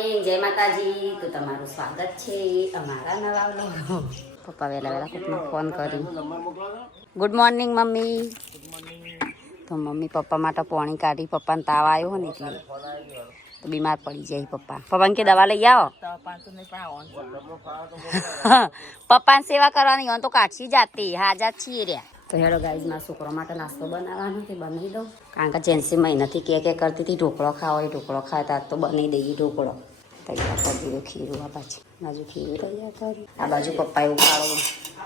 Morning, જય માતાજી. તો તમારું સ્વાગત છે અમારા નવા વ્લોગ. પપ્પા વહેલા વહેલા કોકને ફોન કરી. Good morning mummy. તો મમ્મી પપ્પા માટે પાણી કાઢી. પપ્પાને તાવ આવ્યો ને એટલે તો બીમાર પડી જાય પપ્પા. પપ્પાને કે દવા લઈ આવો. પપ્પાની સેવા કરવાની હોય તો કાઢી જાતી હાજા છીએ રહ્યા. તો હેડો ગાઈઝ, મારા છોકરો માટે નાસ્તો બનાવવાનો તે બનાવી દઉં. કારણ કે જેન્સી મહિનાથી કે કરતી હતી ઢોકળો ખાવો હોય, ઢોકળો ખાય તો આજ તો બનાવી દઈએ ઢોકળો. તૈયાર કરી દીધું ખીરું. આ પાછી બાજુ ખીરું તૈયાર કર્યું. આ બાજુ પપ્પાએ ઉકાળો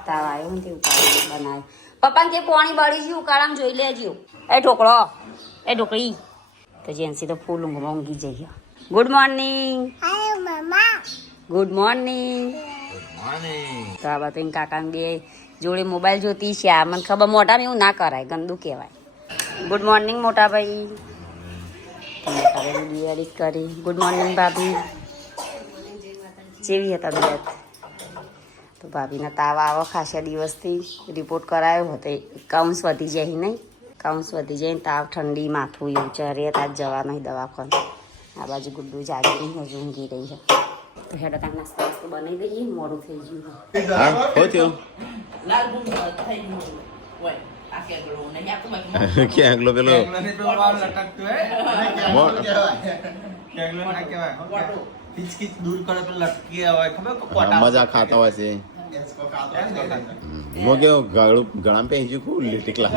તાવ આવ્યો ને તે ઉકાળો બનાવ્યો. પપ્પાને જે પાણી બળી ગયું ઉકાળામાં જોઈ લેજો. એ ઢોકળો એ ઢોકળી. તો જેન્સી તો ફૂલ ઊંઘમાં ઊંઘી જઈએ. Good morning. Good morning. તો આ બધું કાકાને બે જોડે મોબાઈલ જોતી છે. આ મને ખબર મોટામાં એવું ના કરાય, ગંદુ કહેવાય. ગુડ મોર્નિંગ મોટા ભાઈ. વિડીયો એડિટ કરી. ગુડ મોર્નિંગ ભાભી. જેવી હતા તબિયત? તો ભાભીના તાવ આવો ખાસા દિવસથી રિપોર્ટ કરાયો હતો. કાઉન્સ વધી જાય નહીં, કાઉન્સ વધી જાય તાવ ઠંડી માથું એવું ચરે તાજ જવા નહીં દવાખાને. આ બાજુ ગુડ્ડુ જાગી નહીં, હજુ ઊંઘી રહી છે. તો હેડો કાંઈ નાસ્તો વાસ્તો બનાવી દઈએ, મોડું થઈ ગયું. ક્યાં આગલો પેલો મજા ખાતા હોય છે. મો કેવો ગાળું ગળામાં પહેરી ખૂબ ટીકલા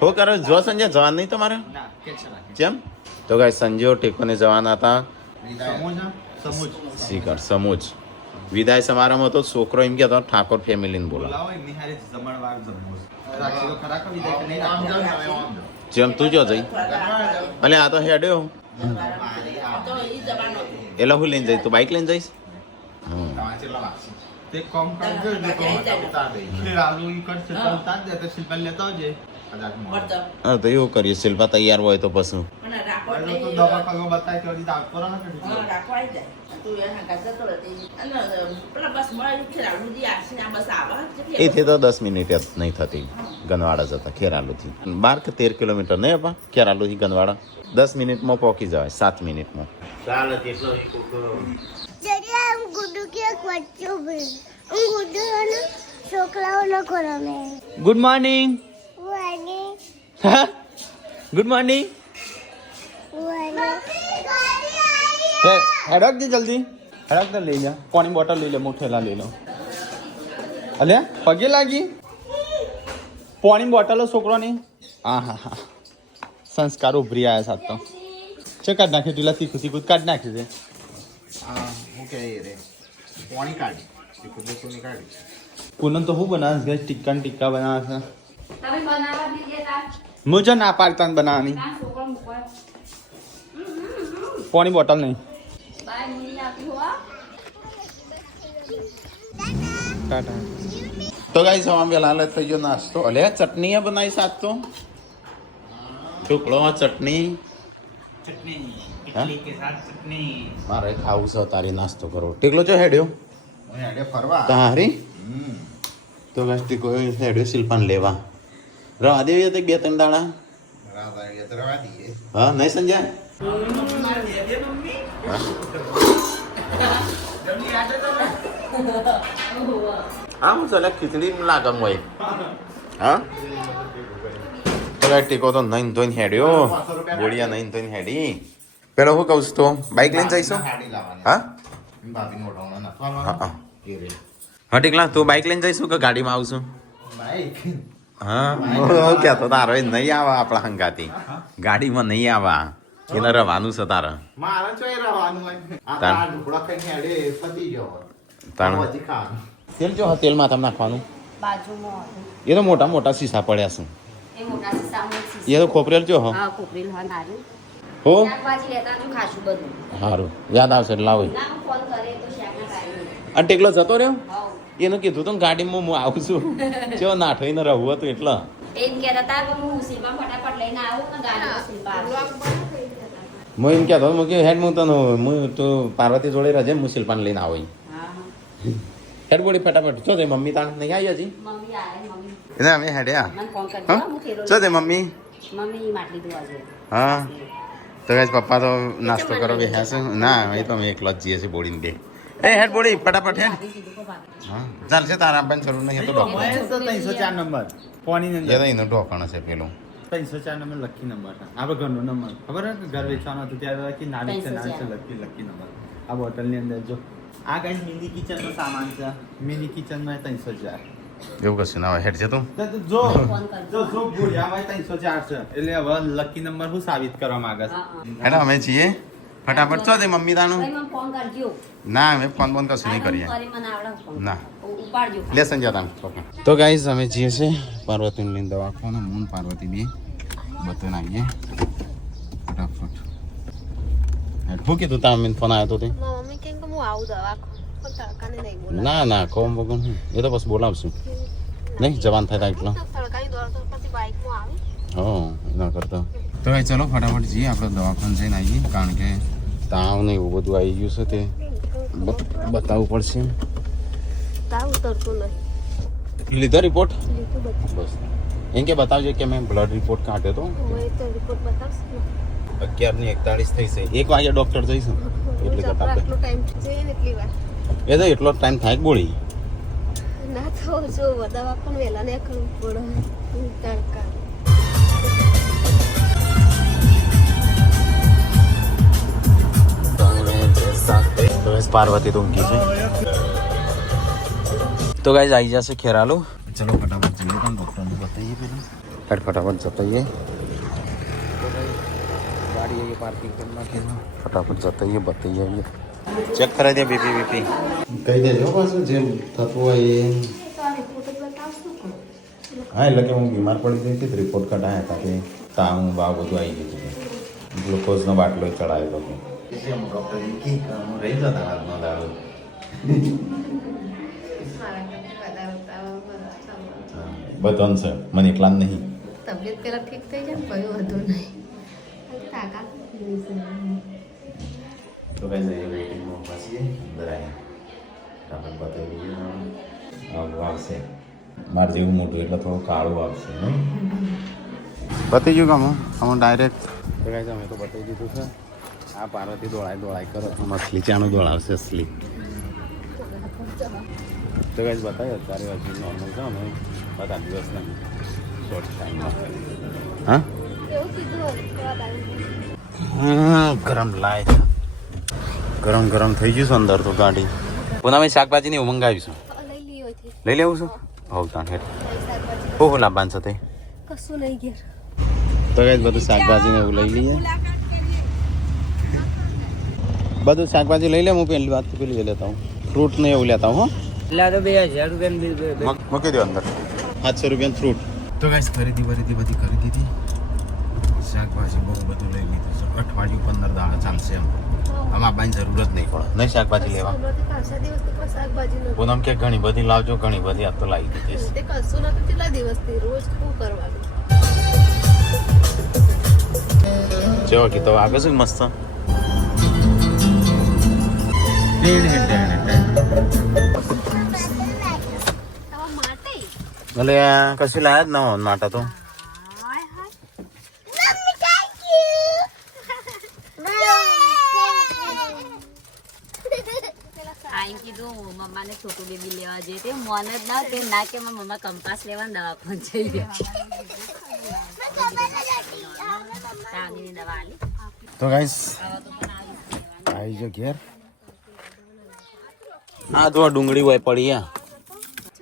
શું કરો જો સંજય જવાન નહીં તમારે? કેમ? તો ગાય સંજય ટેકોને જવાના હતા શીખર સમૂજ વિદાય સમારંભ હતો. છોકરો એમ કહેતો ઠાકોર ફેમિલીને બોલાવો. જેમ તું જો જઈ અને આ તો હેડ્યો એટલે હું લઈને જઈશ? તું બાઈક લઈને જઈશ? હા તો એવું કરીએ. શિલ્પા તૈયાર હોય તો પછી એથી તો 10 મિનિટ જ નહીં થતી. ગનવાડા જતા ખેરાલુથી 12 કે 13 કિલોમીટર નહીં આપા ખેરાલુથી ગનવાડા 10 મિનિટમાં પહોંચી જવાય. 7 મિનિટમાં. Good morning. Good morning. હેડક દે જલ્દી. હેડક દે લઈ લે. પાણી બોટલ લઈ લે. મુઠેલા લઈ લો. અલે પગે લાગી પાણી બોટલો છોકરોની. હા હા હા સંસ્કાર ઉભરી આવ્યા સાત તો છે. કાઢ નાખ્યું તુલા તીખું તીખું કાઢ નાખ્યું છે. પૂનમ તો શું બનાવે છે? ટિક્કા ટિક્કા બનાવે છે. મુજે ના પાડતા બનાવવાની. પાણી બોટલ નહીં. તો ગાઈસ હવે અમે લાલ થઈ ગયો નાસ્તો. અલે ચટણી બનાવી સાત તો ઢોકળો ચટણી મારે ખાવું છે તારી. નાસ્તો કરો. ટીકલો ચો હેડ્યો તારી. તો ગાઈસ ટીકો હેડ્યો શિલ્પાને લેવા. રવા દેવી હતી 2-3 દાડા. હા નહીં સંજય? હા હું ચાલે ખીચડી લાગમ હોય. હા તો ટીકો તો નહીં ધોઈને હેડ્યો. ગોળિયા નહીં ધોઈને હેડી. પેલો શું કહું છું તો બાઈક લઈને જઈશું? હા હા ટીકલા તું બાઈક લઈને જઈશું કે ગાડીમાં આવશું? હા હું કહેતો તારો નહીં આવા આપણા હંગાતી ગાડીમાં નહીં આવા. એને રવાનું છે તારે. તેલ જો તેલમાં તમે નાખવાનું. એ તો મોટા મોટા સીસા પડ્યા છે. એ તો ખોપરેલ જો હો સારું યાદ આવશે એટલે લાવો. અને ટેકલો જતો રહ્યો. એનું કીધું તું ગાડીમાં હું આવું છું. ચો નાઠોઈને રહું હતું એટલે હું એમ કહેતો હેડ હું તને હું તું પાર્વતી જોડે રજે હું શિલ્પાને લઈને આવું. હેડ બોડી ફટાફટ ચો તે મમ્મી તાણ નહીં આવી હજી મમ્મી આવે મમ્મી એને અમે હેડ્યા મને ફોન કરજો હા હું થેલો ચો તે મમ્મી મમ્મી માટલી ધોવા જોઈએ હા તો ગાઈસ પપ્પા તો નાસ્તો કરો બેહ્યા છે ના એ તો અમે એકલા જ જઈએ છીએ બોડીને બે એ હેડ બોડી ફટાફટ હેડ હા ચાલશે તારા આપવાની જરૂર નહીં તો ડોક્ટર 304 નંબર પોની એ તો એનો ઢોકણ છે પેલું 304 નંબર લકી નંબર છે આપણે ઘરનો નંબર ખબર હે ઘર વેચવાનો હતો ત્યારે કે નાની છે લકી નંબર આ બોટલની અંદર જો આ કઈ મિની કિચન નો સામાન છે મિની કિચન માં 304 એવું કશું ના હોય હેડ છે તું તો જો જો ભૂલ્યા 304 છે એટલે હવે લકી નંબર હું સાબિત કરવા માંગે છે હેડ અમે છીએ ફટાફટ ચો તે મમ્મી તાનું ભાઈ મને ફોન કરજો ના અમે ફોન બોન કશું નહીં કરીએ મને આવડે ફોન ના ઉપાડજો લેસન જતા તો ગાઈઝ અમે જઈએ છીએ પાર્વતીને લઈને દવાખાને હું પાર્વતી બી બધું આવીએ ફટાફટ શું કીધું તમે ફોન આવ્યો તો તે મમ્મી કેમ કે હું આવું દવાખાને પણ તડકાને નહીં બોલાવ ના ના કોમ બગમ હું એ તો બસ બોલાવશું નહીં જવાન થાય એટલો તડકાની દોડ તો પછી બાઇકમાં આવી હો એના કરતા તો ભાઈ ચલો ફટાફટ જઈએ આપણે દવાખાને જઈને આવીએ કારણ કે તાવ ને એવું બધું આવી ગયું છે તે બતાવવું પડશે તાવ ઉતરતું નહીં લીધો રિપોર્ટ લીધું બધું બસ એમ કે બતાવજો કે મેં બ્લડ રિપોર્ટ કાઢ્યો તો હવે તો રિપોર્ટ બતાવશે ને 11:41 થઈ છે 1 વાગે ડોક્ટર જઈશું એટલે આપણે કતાર આટલો ટાઈમ જોઈએ ને એટલી વાર એ તો એટલો ટાઈમ થાય કે બોળી ના તો જો દવાખાને વહેલા ને કરવું પડે તડકા પાર્વતી તો ઊંઘી છે તો ગાઈઝ આવી જશે ખેરાલુ ચલો ફટાફટ જઈએ પણ ડૉક્ટરને બતાવીએ પેલું ફટાફટ જતાઈએ ગાડી પાર્કિંગ કરી નાખીએ ફટાફટ જતાઈએ બતાવીએ આવીએ ચેક કરાવી દે બીપી બીપી કહી દેજો પાછું જેમ થતું હોય એ હા એટલે કે હું બીમાર પડી ગઈ હતી રિપોર્ટ કઢાયા હતા કે તાવ બાવ બધું આવી ગયું હતું ગ્લુકોઝનો બાટલો ચડાવેલો હતો ડૉક્ટર રહી જતા હાથમાં દાડો બધાને છે મને એકલા જ નહીં તબિયત પેલા ઠીક થઈ જાય ને કયું વધુ નહીં તાકાત તો કઈ જઈએ વેઇટિંગમાં પાછી અંદર આવ્યા આપણે બતાવી આવું આવશે મારે જેવું મોટું એટલે થોડું કાળું આવશે નહીં બતાવી ગયું કામ અમે ડાયરેક્ટ તો કઈ અમે તો બતાવી દીધું છે આ પાર્વતી દોડાય કરો મછલી ચાનું દોડાવશે અસલી તો કઈ બતાવ્યો અત્યારે હજુ નોર્મલ છે અમે બધા દિવસ નહીં શોર્ટ ટાઈમમાં હા એવું કીધું થોડા ગરમ લાય ગરમ ગરમ થઈ ગયું છે અંદર તો ગાડી પુનામે શાકભાજી ને એવું મંગાવીશું લઈ લીધો લઈ લેવું છું હવ તાન હેઠ હું લાવવાનું છે તે કશું નહીં ઘેર તો કઈ બધું શાકભાજી ને એવું લઈ લઈએ બધું શાકભાજી લઈ લે હું પહેલી વાત તો પેલી લેતા હું ફ્રૂટ ને એવું લેતા હું એટલે તો 2000 રૂપિયા મૂકી દો અંદર 700 રૂપિયાનું ફ્રૂટ તો ગાઈસ ખરીદી બધી કરી દીધી શાકભાજી બહુ બધું લઈ લીધું છે અઠવાડિયું 15 દાડા ચાલશે એમ આમાં આપવાની જરૂર જ નહીં પડે નહીં શાકભાજી લેવા પાછા દિવસ તો શાકભાજી નથી પૂનમ કે ઘણી બધી લાવજો ઘણી બધી આ તો લાવી દીધી તે કશું નથી કેટલા દિવસથી રોજ શું કરવાનું છે જો કે તો આગળ શું મસ્ત ભલે કશું લાયા જ ના હોય માટે તો આઈ કીધું મમ્માને છોટું બેબી લેવા જઈએ તે મન જ ના તે ના કે મમ્મા કંપાસ લેવા દવાખાને જઈએ તાવની દવા આલી તો ગાઈસ આવી જો ઘેર આ જો ડુંગળી હોય પડી આ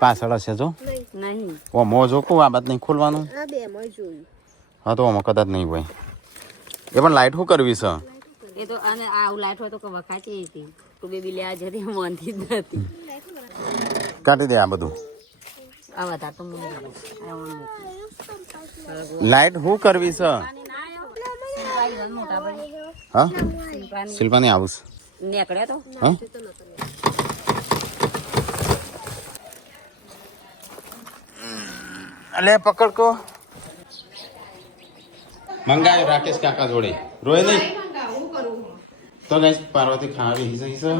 પાછળ હશે જો નહીં ઓ મો જોકું આ બાદ નહીં ખોલવાનું આ બે માં જોયું હા તો આમાં કદાચ નહીં હોય એ પણ લાઈટ શું કરવી છે એ તો અને આવું લાઈટ હોય તો વખાતી હતી તું બેબી લેવા જતી મનથી જ નથી કાઢી દે આ બધું આ વધારે તો મને લાઈટ શું કરવી છે મોટા ભાઈ હા શિલ્પાની આવું નીકળ્યો તો હા અલે પકડ કો મંગાયો રાકેશ કાકા જોડે રોય નહીં તો ગાઈસ પાર્વતી ખાવી છે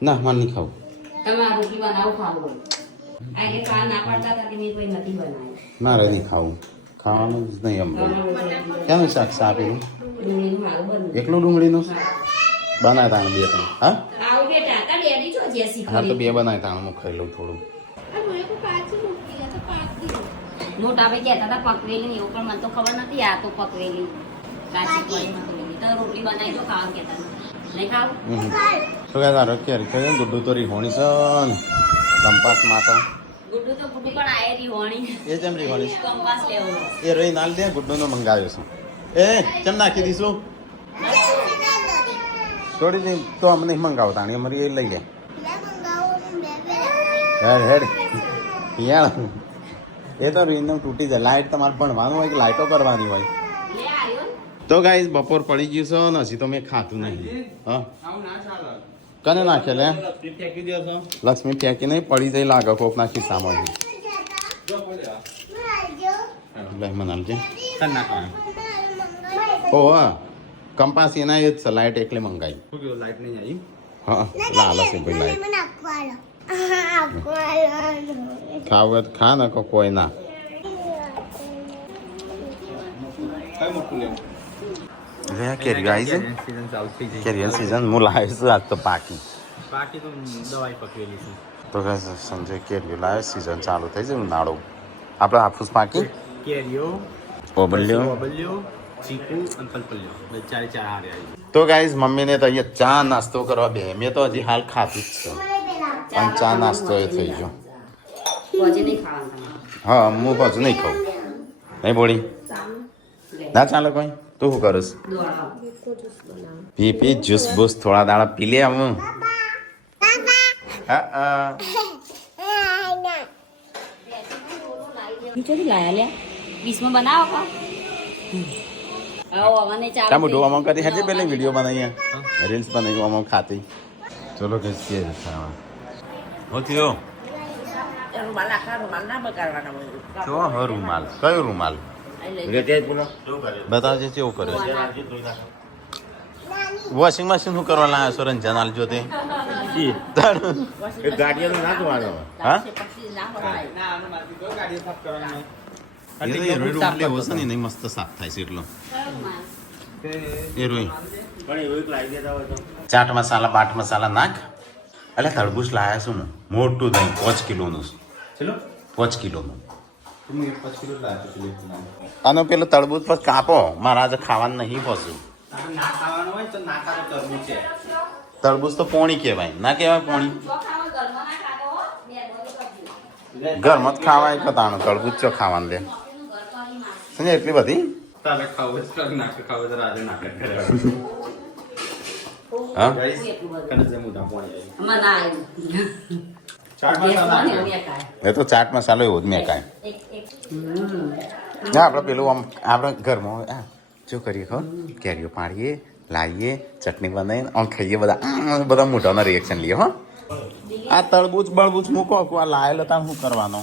ના માર નહીં ખાવું તમે આ રોટલી બનાવો ખાવું આ એટલે કા ના પાડતા હતા કે મેં કોઈ નથી બનાવી ના રે નહીં ખાવું ખાવાનું જ નહીં એમ ક્યાંનું શાક છે આપેલું ડુંગળીનું હારું બન્યું એકલું ડુંગળીનું બનાય તાણ બે ત્રણ હા આવું બેટા તા ડેડી છો જે હા તો શીખવી બે બનાય તાણ હું ખાઈ લઉં થોડું આ મને કોઈ પાછી મૂકી ગયા તો પાકી મોટા ભાઈ કહેતા હતા પકવેલી એવું પણ મને તો ખબર નથી આ તો પકવેલી કાચી કઢીમાં તો લીધી. તો રોટલી બનાવી દો ખાવા કહેતા હતા. નહીં ખાવું શું કહે તારો કેરી કહે ગુડ્ડુ તો રીહોણી છે ને કંપાસ માટે ગુડ્ડુ તો ગુડ્ડુ પણ આયે રીહોણી એ જેમ રીહોણી છે કંપાસ લેવો એ રહી નાલ દે ગુડ્ડુનો મંગાવ્યો છું એ કેમ નાખી દઈશું થોડી નહીં તો અમને નહીં મંગાવતા ને અમારી એ લઈ લે હેડ હેડ યાર એ તો રીને તૂટી જાય લાઇટ તમારે ભણવાનું હોય કે લાઇટો કરવાની હોય લે આવ્યો ને? તો ગાઈસ બપોર પડી ગયું છે ને હજી તો મેં ખાતું નહીં હા કને નાખે લે લક્ષ્મી ફેંકી નહીં પડી જઈ લાગે કોકના ખિસ્સામાં લઈ મનાલજે ઓ હા કંપાસ એના એ જ છે લાઇટ એટલે મંગાઈ લાઈટ નહીં આવી હા લાલ હશે ભાઈ લાઇટ ખાવ હોય તો ખા ને કોઈ ના કઈ મોટું લેવું લે કેરી આવી છે સીઝન ચાલુ થઈ જાય કેરી સીઝન હું લાવ્યો છું આજ તો પાકી બાકી તો દવાઈ પકવેલી છે તો guys, સંજય કેરીઓ લાવે સીઝન ચાલુ થઈ જાય ઉનાળો આપણે હાફૂસ પાકી કેરીઓ ઓબલ્યો ઓબલ્યો ચીકુ અને પલપલિયો બે ચારે ચાર હારે આવી તો ગાઈઝ મમ્મીને તો અહીંયા ચા નાસ્તો કરવા બે મેં તો હજી હાલ ખાતું જ છું પણ ચા નાસ્તો એ થઈ ગયો પછી નહીં ખાવાનું તમારે. હા હું પાછું નહીં ખાઉં નહીં બોડી ના ચાલે કોઈ તું શું કરીશ દોડો. પી પી જ્યુસ બૂસ થોડા દાડા પી લે આમ હા નીચેથી લાયા લે વીસમાં બનાવો કા હવે ઓવને ચાલુ ચા મોટું આમાં કરી હજી પેલી વિડીયો બનાવીએ રીલ્સ બનાવી આમાં ખાતી ચલો કે કે ખાવા હું થયો તો હ રૂમાલ કયો રૂમાલ બતાવજે કેવું કરે વોશિંગ મશીન શું કરવા લાવ્યો છો રંજન હાલ જો તે ગાડીઓ ના ધોવાનો હા ગાડીઓ સાફ કરવાની એ તો એરોય રૂમ લેવો છે ને નહીં મસ્ત સાફ થાય છે એટલો એરોય ચાટ મસાલા બાટ મસાલા નાખ એટલે તરબૂચ લાયા છું ને મોટું દહીં 5 કિલોનું ચલો 5 કિલોનું તમે 5 કિલો લાવ્યો અને પેલું તરબૂચ પર કાપો મારા આજે ખાવાનું નહીં પહોંચ્યું ના ખાવાનું હોય તો ના ખાતો તરબૂચ છે તરબૂચ તો પોણી કહેવાય ના કહેવાય પોણી ઘરમાં જ ખાવાય પતાણું તરબૂચ ચો ખાવાનું લે સમજે એટલી બધી તારે ખાવું જ કર નાખ ખાવું તો રાતે નાટક કરે હા કને જે મુદ્દા પોણી આવી મને આવ્યું ચાટ મસાલા એ તો ચાટ મસાલો એવો જ મેં કાંઈ ના આપણે પેલું આમ આપણે ઘરમાં હા શું કરીએ ખબર કેરીઓ પાડીએ લાવીએ ચટણી બનાવીને આમ ખાઈએ બધા મોઢાના રિએક્શન લઈએ હો આ તરબૂચ બળબૂચ મૂકો આ લાયેલો તાણ શું કરવાનો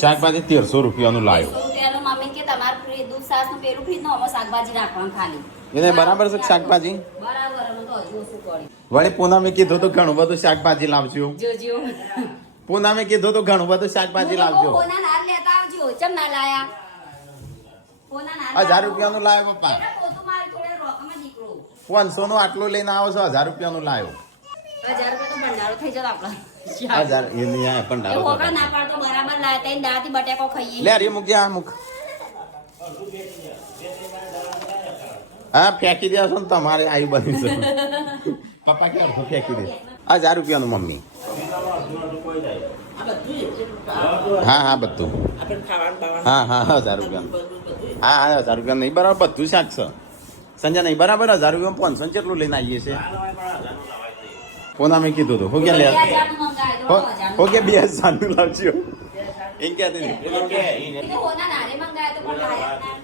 શાકભાજી 1300 રૂપિયાનું લાવ્યો પેલું મમ્મી કે તમારે દૂધ સાસ નું પેલું ફ્રીજ નો આમાં શાકભાજી રાખવાનું ખાલી એને બરાબર છે શાકભાજી બરાબર અમે તો હજુ શું કરી વળી પૂનામે કીધું તો ઘણું બધું શાકભાજી લાવજો જોજો પૂનામે કીધું તો ઘણું બધું શાકભાજી લાવજો કોના નાર લેતા આવજો ચમ ના લાયા કોના નાર 1000 રૂપિયાનું લાવ્યો પપ્પા એટલે પોતું મારી થોડે રોકમાં દીકરો 500 નું આટલું લઈને આવો છો 1000 રૂપિયાનું લાવ્યો 1000 રૂપિયા તો ભંડારો થઈ જતો આપણા 1000 એની આ પણ એ હોકા ના પાડતો બરાબર લાયા તઈ દાળથી બટેકો ખાઈએ લે અરે મૂક જા મૂક હા ફેંકી દે છો ને તમારે આયુ બની છે પપ્પા કે અડધો ફેંકી દે 1000 રૂપિયાનું મમ્મી હા હા બધું હા હા 1000 રૂપિયાનું હા હા 1000 રૂપિયા નહીં બરાબર બધું શાક છે સંજય નહીં બરાબર 1000 રૂપિયા 500 કેટલું લઈને આવીએ છે કોના મેં કીધું હતું હો કે લે હો કે 2000 નું લાવજો એમ કે હતી હોના નારે મંગાયા તો પણ લાયા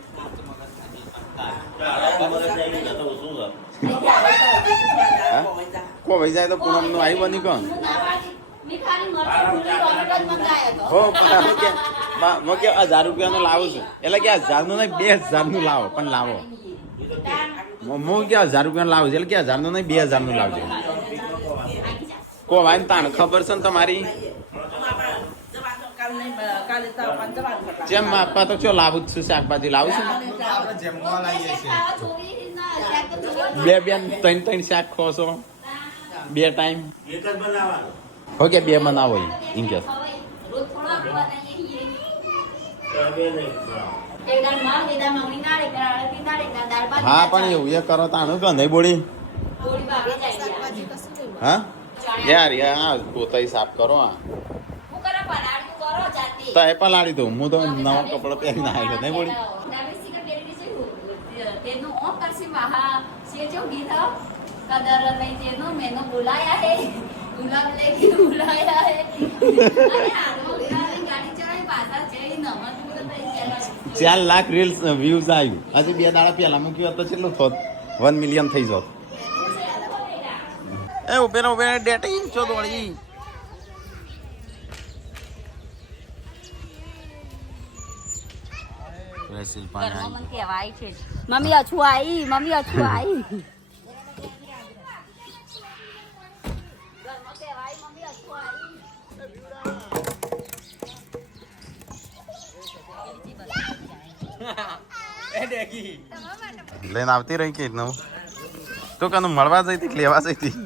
કો ભાઈ જાય તો પૂનમ નું આવી બની કોણ મેં ખાલી મરચું ટોમેટો જ મંગાયા તો હો હું કે 1000 રૂપિયાનું લાવું છું એટલે કે 1000 નું નહીં 2000 નું લાવો પણ લાવો હું કે 1000 રૂપિયાનું લાવું છું એટલે કે 1000 નું નહીં 2000 નું લાવજો કોવાય તાણ ખબર છે ને તમારી જેમ આપવા તો ચો લાવું જ છું શાકભાજી લાવું છું આપણે જેમમાં લાવીએ છીએ બે ત્રણ શાક ખો છો 2 ટાઈમ ઓકે 2 બનાવો એમ કે હા પણ એવું એ કરો તાણું કે નહીં બોડી હા યાર પોતાઈ સાફ કરો આ તો એ પલાળી દઉં હું તો નવા કપડા પહેરીને આવેલો નહીં બોડી કદર નહીં તેનો મેનો બોલાયા હે ગુલાબ લેકે બોલાયા હે અરે હાથમાં ગાડી ચડાવી પાછા જઈ નમત 4 લાખ રીલ્સ વ્યૂઝ આવ્યું હજી 2 દાડા પહેલા મૂક્યું તો કેટલું થોત 1 મિલિયન થઈ જાત એ ઉભે ડેટિંગ છો દોડી મમ્મી અછું આવી લઈને આવતી રહી કે નવું તો કાનું મળવા જઈ હતી લેવા જઈ હતી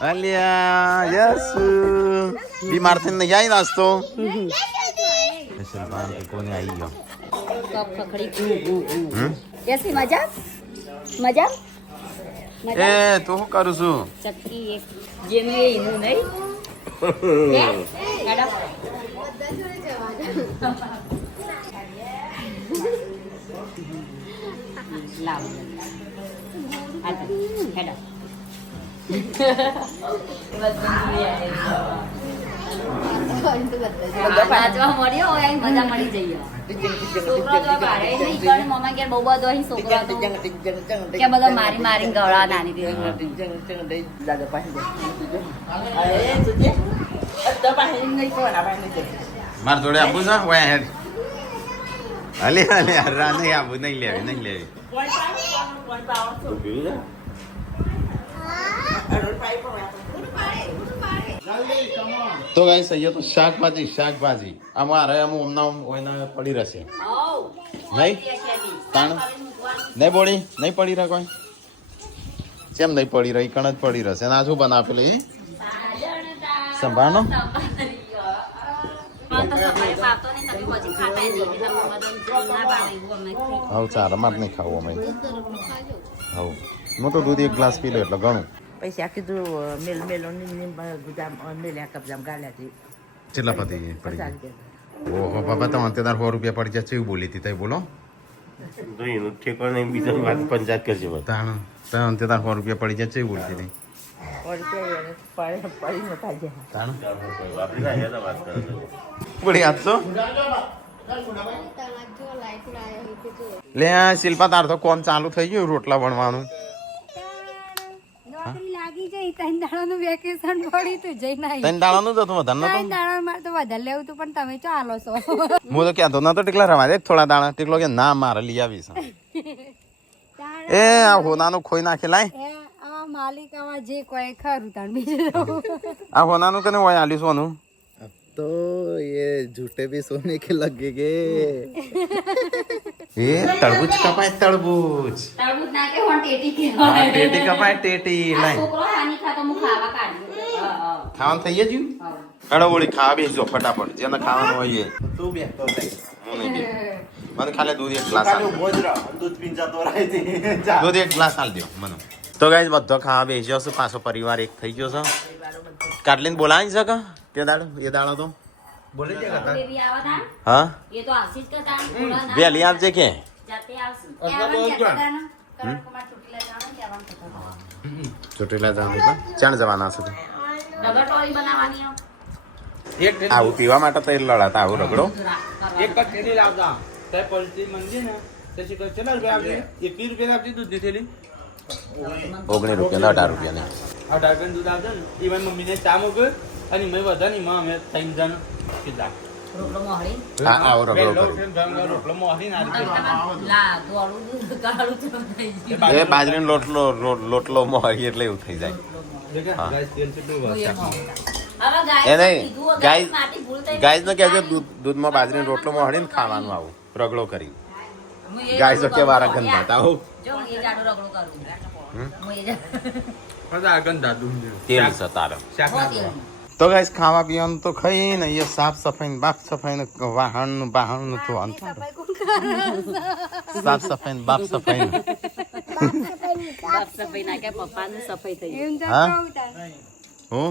અલ્યા યસ બીમાર થઈને નહીં આવી નાસ્તો કોને આવી ગયો કેસી મજા એ તું શું કરું છું ચક્કી એક જેનું એ એનું નહીં લાવ હેડો નાચવા મળ્યો હોય અહીં મજા મળી જઈએ છોકરો તો ભાડે નહીં કરે મમ્મા કે બહુ બધો અહીં છોકરો તો કે બધો મારી ગળા નાની દીધી માર જોડે આપું છે વાય હેડ અલે રા નહીં આપું નહીં લેવી તો ગાઈસ અહીંયા તો શાકભાજી અમારે હમણાં ઓયના પડી રહેશે નહીં તાણ નહીં બોડી નહીં પડી રહે કોઈ કેમ નહીં પડી રહી કણ જ પડી રહેશે ના શું બનાવેલું એ સંભાળનો હવ ચાર અમારે નહીં ખાવું અમે હવ હું તો દૂધ 1 ગ્લાસ પી લો એટલે ઘણું પછી આ કીધું મેલોની ગુજામ મેલ્યા કબજામ ગાલ્યા હતી કેટલા પતી પડી ઓહો બાબા તો અંતેદાર 100 રૂપિયા પડી જાય એવું બોલી હતી તઈ બોલો તાણ અંતેદાર 100 રૂપિયા પડી જાય એવું બોલતી હતી બડી આપશો લે શિલ્પા તાર તો કોમ ચાલુ થઈ ગયું રોટલા વણવાનું લાગી જાય 3 દાડાનું વેકેશન પડી તો જઈ ના 3 દાડાનું જ હતું વધારે 3 દાડા માં તો વધારે લેવું તું પણ તમે ચાલો છો હું તો ક્યાં તો ન તો ટીકલા રવા દે થોડા દાણા ટીકલો કે ના મારે લઈ આવીશ એ આ હોનાનું ખોઈ નાખે લાય આ માલિક આવા જે કોઈ ખરું તાણ બીજું આ હોનાનું કને હોય આલી સોનું तो ये झूठे भी सोने के लगेगे એ તરબૂચ કપાય તરબૂચ ના કે હોન ટેટી કહેવાય ટેટી કપાય ટેટી લાય છોકરો હાની ખાતો હું ખાવા કાઢ્યું ખાવાનું થઈ ગયું હેડો વળી ખાવા બેસજો ફટાફટ જેને ખાવાનું હોય એ तू भी तो नहीं હું નહીં બે મને ખાલી દૂધ 1 ગ્લાસ આલ बोझ रहा दूध पीन जातो रही थी દૂધ 1 ગ્લાસ આલ દો મને તો ગાઈસ બધો ખાવા બેસ્યો છે પાછો પરિવાર એક થઈ ગયો છે કાટલીન બોલાવી શકે તે દાડો એ દાડો તો बोले क्या करता બેબી આવા તા હા એ તો આવશે જ કે તાણ બોલા ના વેલી આવજે કે જાતે આવશે અસલા બોલ જાણ. કુમાર છૂટી લઈ જવાનું કહેવાનું થતું ચોટીલા જવાનું છે ચાણ જવાના છે ડબલ ટોળી બનાવવાની एक આવું પીવા માટે તો લડાતા આવું રગડો एक का थैली लावता त्या पलटी म्हणजे ना त्याची चला रुपया आपली 21 रुपया आपली दूध दिली 19 રૂપિયા 18 રૂપિયા ને 18 दूध આવતા ને ઈ મારી મમ્મીને ચા મોકલ અને મેં વધારે માં અમે 3 જણ કીધા રોટલો મોહળી હા આવો રગડો વહેલો કરી ઉઠીને ગરમ ગરમ રોટલો મોહરીને આ રીતે લા ગોળું દૂધ કાળું તો થઈ ગયું એ બાજરીનો લોટલો મોહરી એટલે એવું થઈ જાય હા. ગાઈસ તેલ કેટલું વર્ષ એ નહીં ગાઈઝ ને કહેજો દૂધમાં બાજરીનો રોટલો મોહરીને ખાવાનું આવું રગડો કરી ગાઈઝ કે વારા ગંધાતા આવું જો હું એ જાડો રગડો કરું હું એ પછી આગળ દાદુ તેલ છે તારે શાક ના તો ગાઈઝ ખાવા પીવાનું તો ખાઈ ને એ સાફ સફાઈ બાપ સફાઈ ને વાહન નું તો અંત સાફ સફાઈ બાપ સફાઈ સાફ સફાઈ ના કે પપ્પાનું સફાઈ થઈ ગઈ એમ તો હા? કહું તાર. હું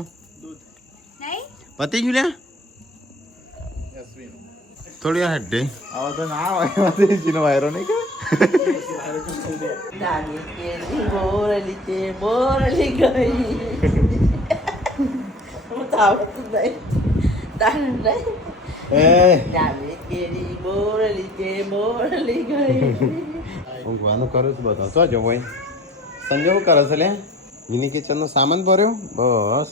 નહીં? પતી ગયું લ્યા થોડી હેડ આવો તો ના હોય જીનો વાયરો નહીં કે ઊંઘવાનું કરું છું બધો તો જો હોય સંજય શું કરે છે લે મિની કિચન નો સામાન ભર્યો બસ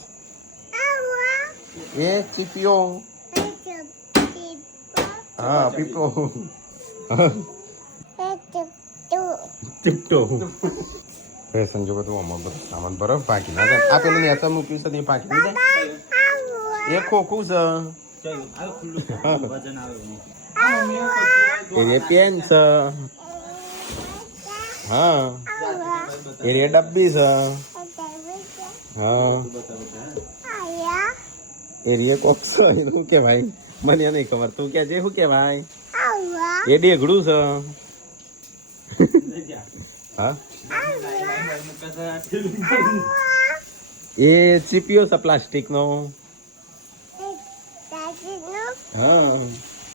એ ચીપિયો હા પીપો ટીપટો એ સંજય બધું આમાં બધું સામાન ભરો પાકી ના જાય આ પેલું નેતા મૂક્યું છે તે પાકી ના જાય એ ખોખું છે વજન આવે એ પેન છે હા એ ડબ્બી છે હા એ કોક છે એનું શું કહેવાય મને નહીં ખબર તું કે જે શું કહેવાય એ ડેગડું છે હા એ ચીપિયો છે પ્લાસ્ટિક નો હા